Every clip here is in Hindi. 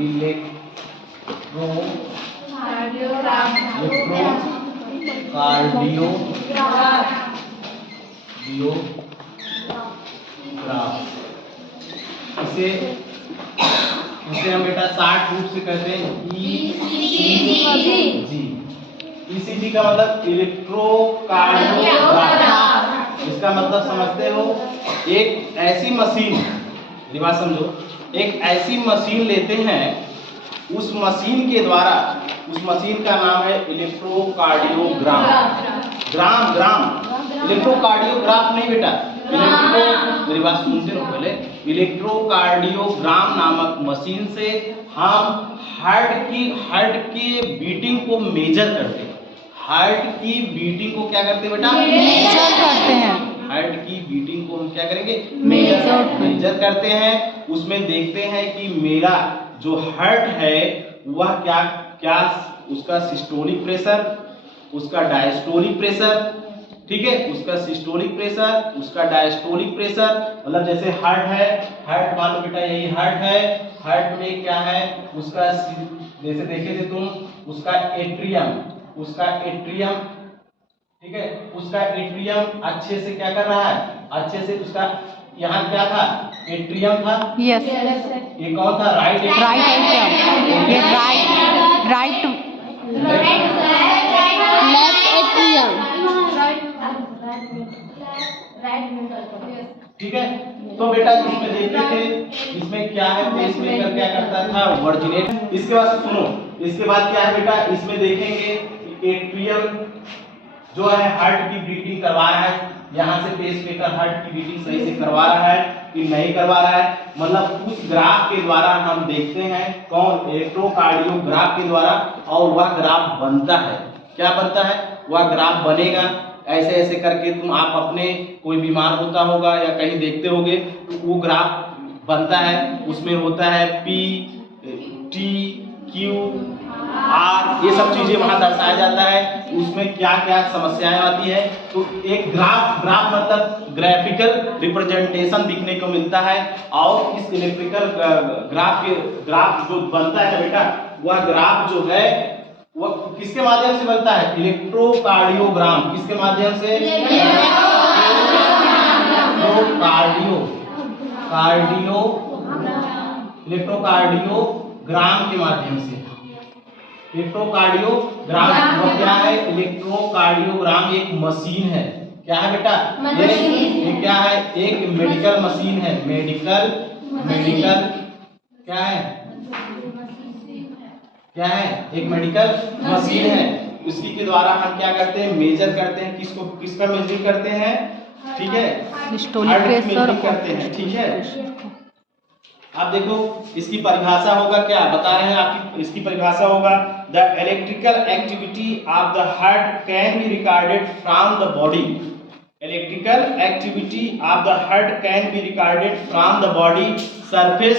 इलेक्ट्रोकार्डियोग्राफ। इसे हम बेटा शॉर्ट रूप से कहते हैं ईसीजी। ईसीजी का मतलब इलेक्ट्रोकार्डियोग्राफ। इसका मतलब समझते हो, एक ऐसी मशीन, बात समझो, एक ऐसी मशीन लेते हैं, उस मशीन के द्वारा, उस मशीन का नाम है इलेक्ट्रोकार्डियोग्राफ। ग्राम इलेक्ट्रोकार्डियोग्राफ नहीं बेटा, मेरी बात सुनते रहो पहले। इलेक्ट्रोकार्डियोग्राम नामक मशीन से हम हार्ट की बीटिंग को मेजर करते हैं। हार्ट की बीटिंग को क्या करते हैं बेटा? मेजर करते हैं। हार्ट की बीटिंग को हम क्या करेंगे? मेजर करते हैं। उसमें देखते हैं कि मेरा जो हार्ट है वह क्या उसका सिस्टोलिक प्रेशर, उसका डायस्टोलिक प्रेशर, ठीक है, उसका सिस्टोलिक प्रेशर, उसका डायस्टोलिक प्रेशर। मतलब जैसे हार्ट है, हार्ट मान लो बेटा यही हार्ट है, हार्ट में क्या है उसका, जैसे देखे थे तुम, उसका एट्रियम, ठीक है, उसका एट्रियम अच्छे से क्या कर रहा है, अच्छे से उसका यहाँ क्या था, एट्रियम था। यस। ये कौन था? Right atrium. ये राइट लेफ्ट एट्रियम। ठीक है। तो बेटा इसमें देखते थे, इसमें क्या है, पेसमेकर क्या करता था? वर्जिनेट। इसके बाद सुनो, इसके बाद क्या है बेटा, इसमें देखेंगे एट्रियम जो है हार्ट की बीटिंग करवा रहा है। यहाँ से पेसमेकर हार्ट की बीटिंग सही से करवा रहा है कि नहीं करवा रहा है, मतलब उस ग्राफ के द्वारा हम देखते हैं, कौन? इलेक्ट्रोकार्डियोग्राफ के द्वारा। और वह ग्राफ बनता है, क्या बनता है? वह ग्राफ बनेगा ऐसे ऐसे करके। तुम आप अपने कोई बीमार होता होगा या कहीं देखते होगे तो वो ग्राफ बनता है, उसमें होता है P, T, Q, R, ये सब चीजें वहां दर्शाया जाता है। उसमें क्या क्या समस्याएं आती है, तो एक ग्राफ मतलब ग्राफिकल रिप्रेजेंटेशन दिखने को मिलता है। और इस इलेक्ट्रिकल ग्राफ जो बनता है ना बेटा, वह ग्राफ जो है वो किसके माध्यम से बनता है? इलेक्ट्रोकार्डियोग्राम। किसके माध्यम से? इलेक्ट्रोकार्डियोग्राम के माध्यम से। इलेक्ट्रोकार्डियोग्राम क्या है? इलेक्ट्रोकार्डियोग्राम एक मशीन है। क्या है बेटा? ये क्या है? एक मेडिकल मशीन है। मेडिकल क्या है? एक मेडिकल मशीन है। उसकी के द्वारा हम क्या करते हैं? मेजर करते हैं। किसका मेजरिंग करते हैं? ठीक है, सिस्टोलिक प्रेशर करते हैं। ठीक है, आप देखो इसकी परिभाषा होगा, क्या बता रहे हैं आपकी, इसकी परिभाषा होगा, the electrical activity of the heart can be recorded from the body. Electrical activity of the heart can be recorded from the body surface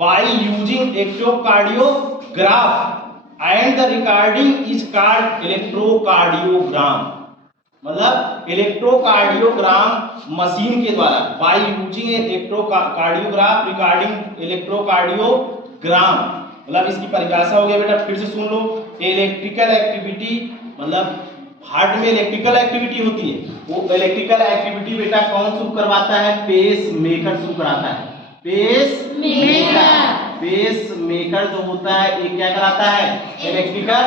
by using electrocardiograph and the recording is called electrocardiogram. मतलब इलेक्ट्रोकार्डियोग्राम मशीन के द्वारा, by using electrocardiograph recording electrocardiogram. मतलब इसकी परिभाषा हो गया बेटा, फिर से सुन लो। इलेक्ट्रिकल एक्टिविटी मतलब हार्ट में इलेक्ट्रिकल एक्टिविटी होती है। वो इलेक्ट्रिकल एक्टिविटी बेटा कौन शुरू करवाता है? पेसमेकर शुरू कराता है। पेसमेकर जो होता है ये क्या कराता है? इलेक्ट्रिकल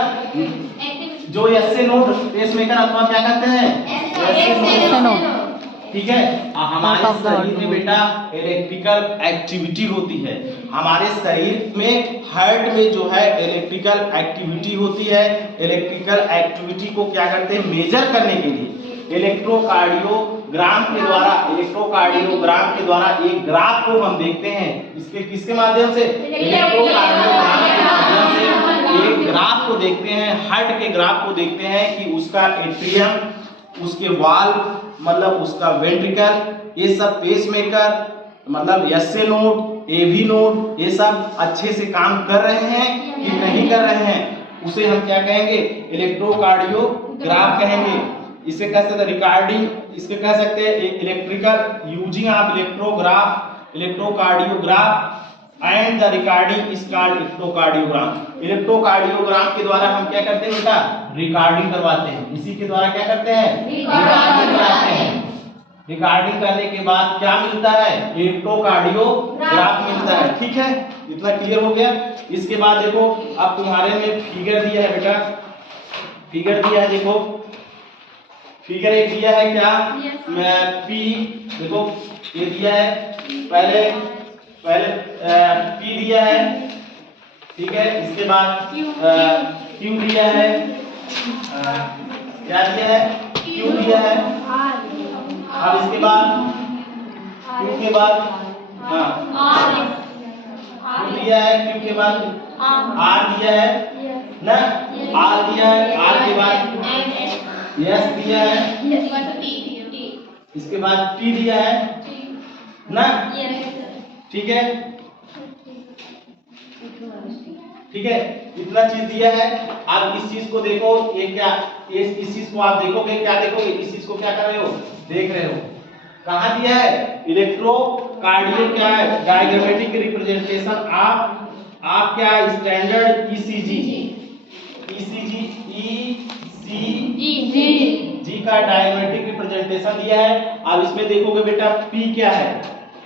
जो एसए नोड, पेसमेकर अथवा क्या कहते हैं? SA node. ठीक है, हमारे शरीर में बेटा इलेक्ट्रिकल एक्टिविटी होती है। हमारे शरीर में हार्ट में जो है इलेक्ट्रिकल एक्टिविटी होती है। इलेक्ट्रिकल एक्टिविटी को क्या करते हैं? मेजर करने के लिए इलेक्ट्रोकार्डियोग्राम के द्वारा एक ग्राफ को हम देखते हैं। किसके माध्यम से? इलेक्ट्रोकार्डियोग्राम के माध्यम से एक ग्राफ को देखते हैं, हार्ट के ग्राफ को देखते हैं कि उसका एट्रियम, उसके वाल्व मतलब उसका वेंट्रिकल, ये सब पेसमेकर मतलब एसए नोड, एवी नोड, ये सब अच्छे से काम कर रहे हैं कि नहीं कर रहे हैं, उसे हम क्या कहेंगे? इलेक्ट्रोकार्डियोग्राफ कहेंगे। इसे कह सकते हैं रिकॉर्डिंग, इसके कह सकते हैं electrical using of electrocardiograph and the recording is called electrocardiogram. Electrocardiogram के द्वारा हम क्या करते हैं बेटा, रिकॉर्डिंग करवाते हैं। इसी के द्वारा क्या करते हैं, रिकॉर्डिंग कराते हैं। रिकॉर्डिंग करने के बाद क्या मिलता है, इलेक्ट्रोकार्डियोग्राफ मिलता है। ठीक है, इतना क्लियर हो गया। इसके बाद देखो अब तुम्हारे में फिगर दिया है बेटा, फिगर दिया है, देखो फिगर एक दिया है क्या, पी, देखो ये दिया है, पहले पी दिया है, ठीक है। इसके बाद क्यू दिया है, क्या दिया है, क्यू दिया है। अब इसके बाद क्यू के बाद क्यू दिया है, क्यू के बाद आर दिया है ना, आर दिया है, आर के बाद यस दिया है, इसके बाद टी दिया है ना, ठीक है, ठीक है, इतना चीज दिया है। अब इस चीज को देखो, ये क्या, इस चीज को आप देखोगे, क्या देखोगे, इस चीज को क्या कर रहे हो, देख रहे हो, कहाँ दिया है, इलेक्ट्रोकार्डियो क्या है, डायग्रामेटिक रिप्रेजेंटेशन आप क्या है, स्टैंडर्ड ईसीजी, ईसीजी जी का डायग्रामेटिक रिप्रेजेंटेशन दिया है। अब इसमें देखोगे बेटा पी क्या है,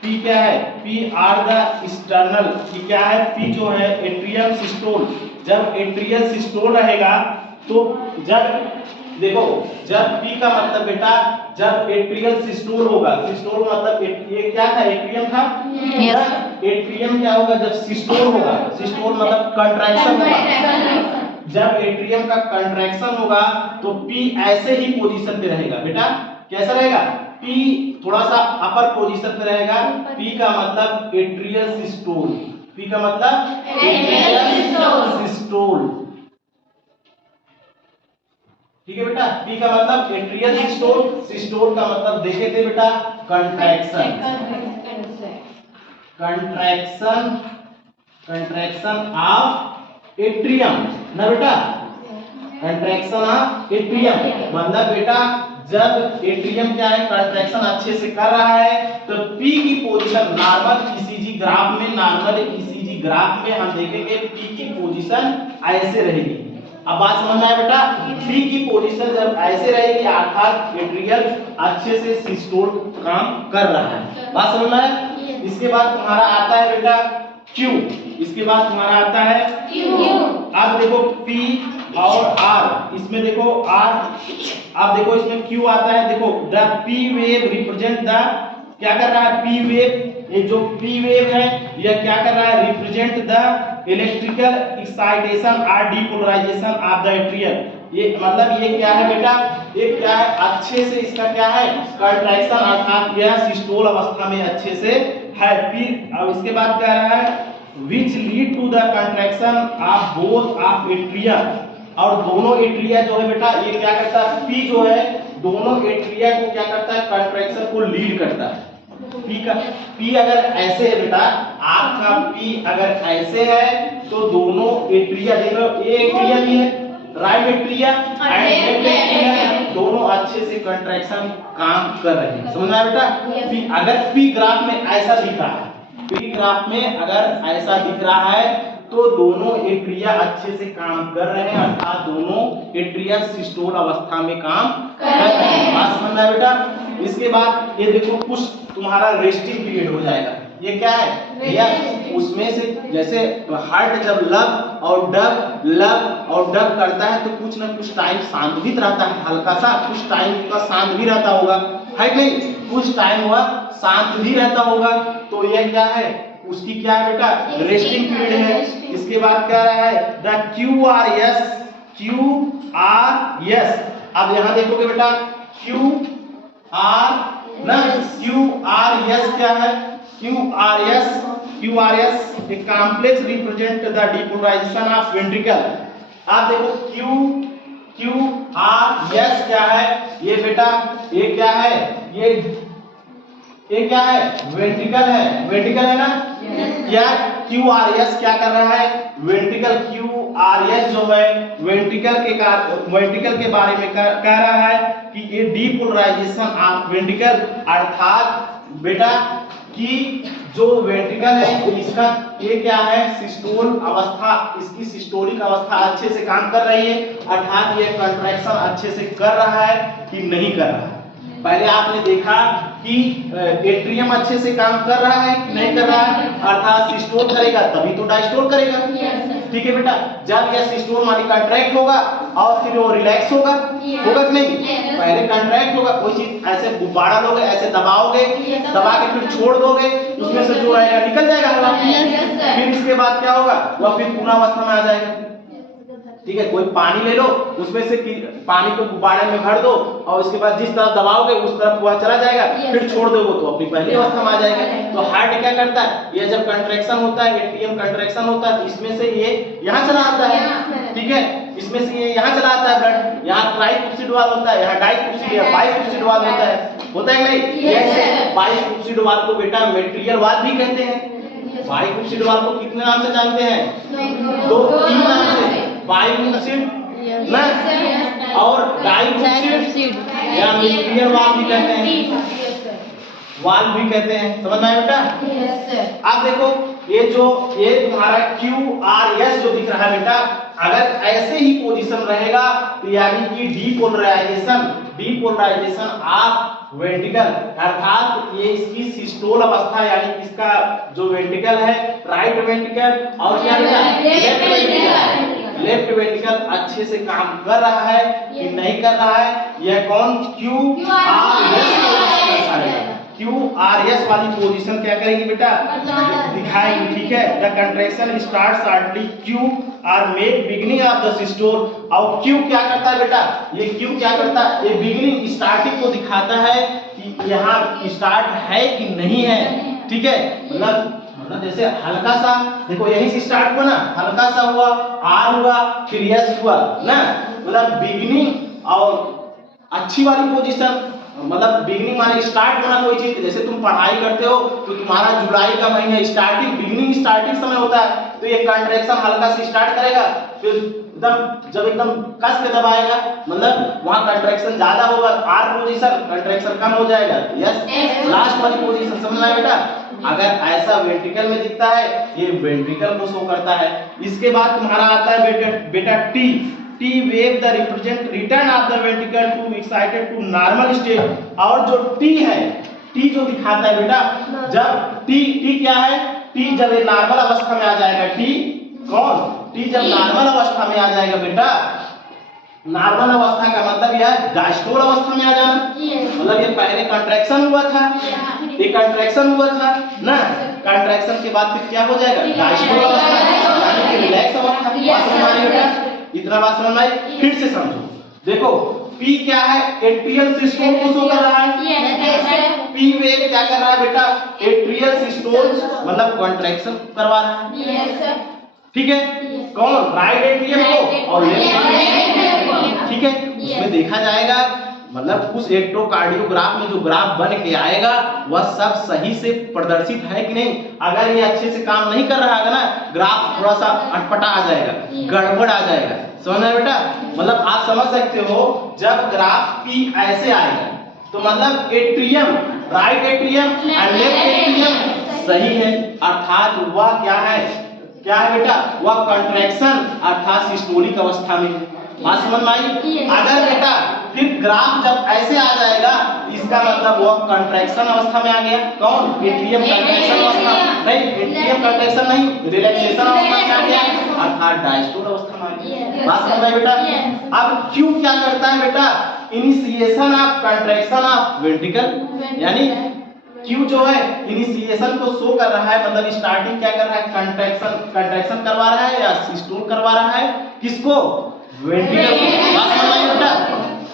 पी क्या है, पी आर द एक्सटर्नल, क्या है, पी जो है एट्रियल सिस्टोल। जब एट्रियल सिस्टोल रहेगा तो जब देखो, जब पी का मतलब बेटा, जब एट्रियल सिस्टोल होगा, सिस्टोल मतलब ये क्या था, एट्रियम था, एट्रियम क्या होगा, जब सिस्टोल होगा, सिस्टोल मतलब कंट्रैक्शन होगा। जब एट्रियम का कंट्रैक्शन होगा तो पी ऐसे ही पोजीशन पे रहेगा बेटा, कैसा रहेगा, पी थोड़ा सा अपर पोजीशन पे रहेगा। पी का मतलब एट्रियल सिस्टोल, पी का मतलब एट्रियल सिस्टोल, ठीक है बेटा। पी का मतलब एट्रियल सिस्टोल, सिस्टोल का मतलब देखे थे बेटा contraction, contraction, contraction of atrium ना बेटा, कंट्रैक्शन ऑफ एट्रियम मतलब बेटा जब एट्रियम क्या है, कंट्रैक्शन अच्छे से कर रहा है तो पी की पोजीशन नॉर्मल ईसीजी ग्राफ में, नॉर्मल ईसीजी ग्राफ में हम देखेंगे पी की पोजीशन ऐसे रहेगी। अब बात समझ में आया बेटा, पी की पोजीशन जब ऐसे रहेगी अर्थात एट्रियल अच्छे से सिस्टोल काम कर रहा है, बात समझ में आया। इसके बाद तुम्हारा आता है बेटा क्यू, इसके बाद तुम्हारा आता है क्यू। अब देखो पी और आर, इसमें देखो आर, अब देखो इसमें क्यू आता है, देखो the P wave represent the, क्या कर रहा है, पी वेव, ये जो पी वेव है यह क्या कर रहा है, रिप्रेजेंट द इलेक्ट्रिकल एक्साइटेशन और डिपोलराइजेशन ऑफ द एट्रियल। ये मतलब ये क्या है बेटा, ये क्या है, अच्छे से इसका क्या है, कंट्रैक्शन अर्थात यह सिस्टोल अवस्था में अच्छे से है। फिर अब इसके बाद क्या रहा है, which lead to the contraction of both of atria, और दोनों एट्रिया जो है बेटा ये क्या करता है, पी जो है दोनों एट्रिया को क्या करता है, कंट्रैक्शन को लीड करता है। पी का, पी अगर ऐसे है बेटा, आपका पी अगर ऐसे है तो दोनों एट्रिया, देखो ये एट्रिया भी है, right atria and left atria, दोनों अच्छे से कंट्रैक्शन काम कर रहे हैं, समझ में आया बेटा। पी अगर पी ग्राफ में ऐसा दिख रहा है, पी ग्राफ में अगर ऐसा दिख रहा है तो दोनों एट्रिया अच्छे से काम कर रहे हैं अर्थात दोनों एट्रिया सिस्टोल अवस्था में काम कर रहे हैं, बात समझ में आया बेटा। इसके बाद ये देखो कुछ तुम्हारा रेस्टिंग पीरियड हो जाएगा, ये क्या है भैया, उसमें से जैसे हार्ट जब लब और डब करता है तो कुछ ना कुछ टाइम शांत भी रहता है, हल्का सा कुछ टाइम का शांत भी रहता होगा, है कि नहीं, कुछ टाइम हुआ शांत भी रहता होगा, तो यह क्या है, उसकी क्या है बेटा, रेस्टिंग पीरियड है। इसके बाद क्या रहा है, द क्यू आर एस, अब यहाँ देखोगे बेटा क्यू आर एस क्या है, क्यू आर एस एक complex represent the depolarisation of ventricle. आप देखो क्यू आर एस क्या है, ये बेटा ये क्या है, ये क्या है, वेंट्रिकल है ना, या क्यू आर एस क्या कर रहा है, वेंट्रिकल, क्यू आर एस जो है वेंट्रिकल के बारे में कह रहा है कि ये डिपोलराइजेशन ऑफ वेंट्रिकल अर्थात बेटा कि जो वेंट्रिकल है इसका ये क्या है, सिस्टोल अवस्था, इसकी सिस्टोलिक अवस्था अच्छे से काम कर रही है, अर्थात ये कंट्रैक्शन अच्छे से कर रहा है कि नहीं कर रहा है। पहले आपने देखा कि एट्रियम अच्छे से काम कर रहा है कि नहीं कर रहा है, अर्थात सिस्टोल करेगा तभी तो डायस्टोल करेगा। ठीक है बेटा, जब यह सिस्टोल मानी कंट्रैक्ट होगा और फिर वो रिलैक्स होगा, होगा कि नहीं? पहले कंट्रैक्ट होगा, कोई चीज ऐसे गुब्बारा लोगे, ऐसे दबाओगे, दबा के फिर छोड़ दोगे, उसमें से जो रहेगा निकल जाएगा हवा, फिर इसके बाद क्या होगा, वह फिर पूर्ण अवस्था में आ जाएगा। ठीक है, कोई पानी ले लो, उसमें से पानी को गुब्बारे में भर दो और उसके बाद जिस तरफ दबाओगे उस तरफ वह चला जाएगा, फिर छोड़ दोगे तो अपनी पहली अवस्था में आ जाएगा। तो हार्ट क्या करता है, ये जब कंट्रैक्शन होता है, एट्रियम कंट्रैक्शन होता है, तो इसमें से ये यहाँ चला आता है। ठीक है, इसमें से ये यहाँ चला आता है ब्लड, यहाँ ट्राइकुप्सिड वाल होता है, यहाँ डाइकुप्सिड या बाइकुप्सिड वाल होता है नहीं? जैसे बाइकुप्सिड वाल को बेटा मेट्रियल वाल भी कहते हैं। बाइकुप्सिड वाल को कितने नाम से जानते हैं? दो तीन नाम से, बाइकुप्सिड ना और डाइकुप्सिड या मेट्रियल वाल भी कहते हैं, वाल भी कहते हैं। समझ में आया बेटा? आप देखो ये तुम्हारा QRS जो दिख रहा है बेटा, अगर ऐसे ही पोजीशन रहेगा तो यानी कि डीपोलराइजेशन ऑफ वेंट्रिकल, अर्थात ये इसकी सिस्टोल अवस्था, यानी इसका जो वेंट्रिकल है राइट वेंट्रिकल और क्या बेटा लेफ्ट वेंट्रिकल अच्छे से काम कर रहा है कि नहीं कर रहा है, यह कौन QRS वाली पोजीशन क्या करेगी बेटा, दिखाएगी। ठीक है, the contraction starts early Q और make beginning of the systole. और Q क्या करता है बेटा, ये Q क्या करता है, ये बिगिनिंग स्टार्टिंग को दिखाता है कि यहाँ स्टार्ट है कि नहीं है। ठीक है, मतलब जैसे हल्का सा देखो, यहीं से स्टार्ट हुआ ना, हल्का सा हुआ, R हुआ, फिर S हुआ ना, मतलब बिगिनिंग और अच्छी वाली पोजीशन, मतलब बिगिनिंग माने स्टार्ट होना कोई चीज। जैसे तुम पढ़ाई करते हो तो तुम्हारा जुलाई का महीना स्टार्टिंग समय होता है, तो ये कंट्रैक्शन हल्का से स्टार्ट करेगा, फिर जब एकदम कस के दबाएगा, मतलब वहां कंट्रैक्शन ज्यादा होगा, R पोजीशन, कंट्रैक्शन कम हो जाएगा, यस लास्ट वाली पोजीशन। समझ में आया बेटा? अगर ऐसा वेंट्रिकल में दिखता है, ये वेंट्रिकल को शो करता है। इसके बाद तुम्हारा आता है बेटा T wave the represent return of the ventricle to excited to normal state। और जो T है, T जो दिखाता है बेटा, जब T क्या है, T जब ये नॉर्मल अवस्था में आ जाएगा, T जब नॉर्मल अवस्था में आ जाएगा बेटा, नॉर्मल अवस्था का मतलब यह डायस्टोल अवस्था में आ जाना, मतलब ये पहले कंट्रैक्शन हुआ था, ये कंट्रैक्शन हुआ था ना, कंट्रैक्शन के बाद फिर क्या हो जाएगा, डायस्टोल अवस्था, यानी कि रिलैक्स अवस्था। बात समझ में आई बेटा? इतना बात समझ में आई? फिर से समझो, देखो P क्या है, एट्रियल सिस्टोल को शो कर रहा है। P वेव क्या कर रहा है बेटा, एट्रियल सिस्टोल मतलब कंट्रैक्शन करवा रहा है। ठीक है, कौन, राइट एट्रियम को और लेफ्ट एट्रियम। ठीक है, उसमें देखा जाएगा, मतलब उस इलेक्ट्रोकार्डियोग्राफ में जो ग्राफ बन के आएगा वह सब सही से प्रदर्शित है कि नहीं। अगर ये अच्छे से काम नहीं कर रहा है ना, ग्राफ थोड़ा सा अटपटा आ जाएगा, गड़बड़ आ जाएगा। समझ में बेटा? मतलब आप समझ सकते हो, जब ग्राफ P ऐसे आएगा तो मतलब एट्रियम, राइट एट्रियम और लेफ्ट एट्रियम सही है, अर्थात वह क्या है बेटा, वह कंट्रैक्शन अर्थात सिस्टोलिक अवस्था में। बात समझ में आई? अगर बेटा फिर ग्राफ जब ऐसे आ जाएगा, इसका मतलब वह कंट्रैक्शन अवस्था में आ गया। कौन, एट्रियम कंट्रैक्शन अवस्था नहीं, एट्रियम कंट्रैक्शन नहीं, रिलैक्सेशन अवस्था में आ गया, अर्थात डायस्टोल अवस्था में आ गया। बात समझ में बेटा? अब Q क्या करता है बेटा, initiation of contraction of ventricle, यानी Q जो है इनिशिएशन को शो कर रहा है, मतलब स्टार्टिंग क्या कर रहा है, कंट्रैक्शन करवा रहा है या सिस्टोल करवा रहा है, किसको, वेंट्रिकल को। बात समझ में आई बेटा?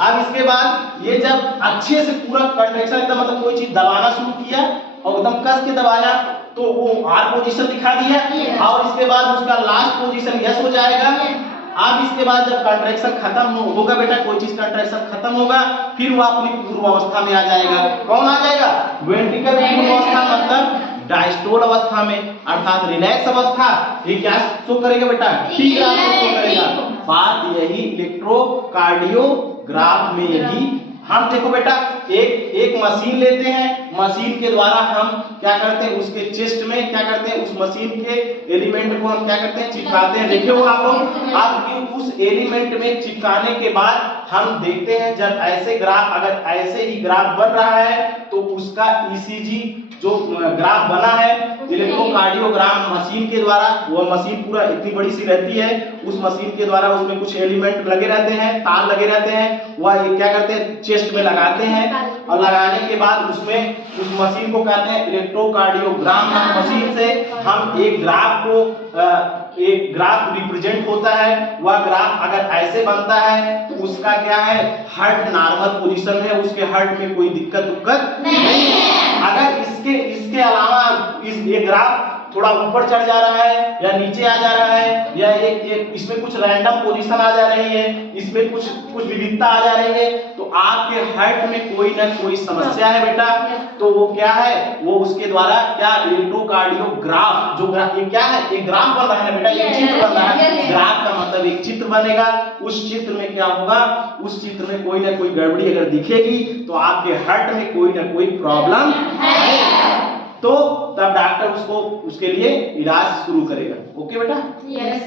अब इसके बाद ये जब अच्छे से पूरा कंट्रैक्शन एकदम, मतलब कोई चीज दबाना शुरू किया और एकदम कस के दबाया तो वो R पोजीशन दिखा दिया, और इसके बाद उसका लास्ट पोजीशन S हो जाएगा। अब इसके बाद जब कंट्रैक्शन खत्म होगा बेटा, कोई चीज कंट्रैक्शन खत्म होगा, फिर वो अपनी पूर्व अवस्था में आ जाएगा। कौन आ जाएगा, वेंट्रिकल पूर्व अवस्था, मतलब डायस्टोल अवस्था में, अर्थात रिलैक्स अवस्था। ये क्या शो करेगा बेटा, T ग्राफ शो करेगा। बात यही इलेक्ट्रोकार्डियोग्राफ में यही हम देखो बेटा एक मशीन लेते हैं, मशीन के द्वारा हम क्या करते हैं, उसके चेस्ट में क्या करते हैं, उस मशीन के एलिमेंट को हम क्या करते हैं, चिपकाते हैं। देखे हो आप लोग। अब उस एलिमेंट में चिपकाने के बाद हम देखते हैं, जब ऐसे ग्राफ, अगर ऐसे ही ग्राफ बन रहा है तो उसका ईसीजी जो ग्राफ बना है इलेक्ट्रोकार्डियोग्राम मशीन के द्वारा, वो मशीन पूरा इतनी बड़ी सी रहती है, उस मशीन के द्वारा उसमें कुछ एलिमेंट लगे रहते हैं, तार लगे रहते हैं, वह क्या करते हैं, चेस्ट में लगाते हैं, और लगाने के बाद उसमें उस मशीन को कहते हैं इलेक्ट्रोकार्डियोग्राम मशीन से हम एक ग्राफ को एक ग्राफ रिप्रेजेंट होता है। वह ग्राफ अगर ऐसे बनता है तो उसका क्या है, हार्ट नॉर्मल पोजीशन में, उसके हार्ट में कोई दिक्कत नहीं है। अगर इसके अलावा ये ग्राफ थोड़ा ऊपर चढ़ जा रहा है या नीचे आ जा रहा है, या एक इसमें कुछ रैंडम पोजीशन आ जा रही है, इसमें कुछ विविधता आ जा रही है, तो आपके हार्ट में कोई ना कोई समस्या है बेटा। तो वो क्या है, वो उसके द्वारा क्या, इलेक्ट्रोकार्डियोग्राफ, जो ये क्या है, एक ग्राफ बन रहा है ना बेटा, एक चित्र बन रहा है। ग्राफ का मतलब एक चित्र बनेगा, उस चित्र में क्या होगा, उस चित्र में कोई ना कोई गड़बड़ी अगर दिखेगी तो आपके हार्ट में कोई ना कोई प्रॉब्लम है, तो तब डॉक्टर उसके लिए इलाज शुरू करेगा। ओके बेटा। यस।